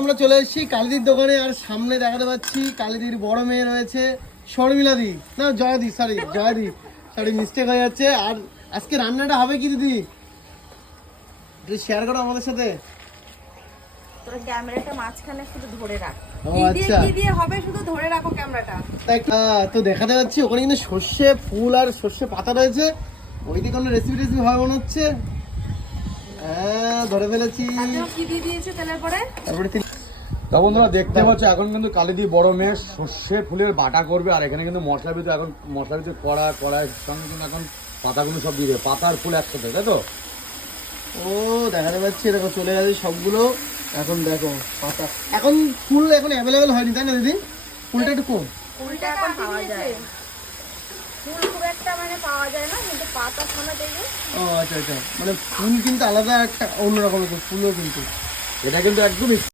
আমরা চলে এসেছি কালিদির দোকানে, আর সামনে দেখাতে পাচ্ছি কালিদির বড় মেয়ে রয়েছে শর্মিলাদি, না জয়াদি, জয়াদি, মিস্টেক হয়ে যাচ্ছে। আর আজকে রান্নাটা হবে কি দিদি, একটু শেয়ার করো আমাদের সাথে। তোর ক্যামেরাটা মাঝখানে শুধু ধরে রাখ। আচ্ছা, কি দিয়ে হবে শুধু ধরে রাখো ক্যামেরাটা। তো দেখাতে পাচ্ছি ওখানে কিন্তু সর্ষে ফুল আর সর্ষে পাতা রয়েছে। ওইদিকে কোনো রেসিপি হয় মনে হচ্ছে। হ্যাঁ, ধরে ফেলেছি। কি দিয়ে দিয়েছে তেলের পরে? তারপরে তা বন্ধুরা দেখতে পাচ্ছ এখন কিন্তু কালিদি বড় মেয়ে সর্ষে ফুলের বাটা করবে, আর এখানে কিন্তু মশলার ভিতরে এখন মশলার ভিতরে কড়াইয়ের সঙ্গে কিন্তু এখন পাতাগুলো সব দিয়ে দেবে, পাতা আর ফুল একসাথে, তাই তো? ও দেখাতে পাচ্ছি, দেখো চলে গেছে সবগুলো। এখন দেখো পাতা, এখন ফুল এখন অ্যাভেলেবেল হয়নি তাই না দিদি? ফুলটা একটু কম, ফুলটা এখন পাওয়া যায়। ফুল খুব একটা মানে পাওয়া যায় না, কিন্তু পাতা ছানা দেখবে। ও আচ্ছা, মানে ফুল কিন্তু আলাদা একটা অন্যরকম, ফুলও কিন্তু এটা কিন্তু একদম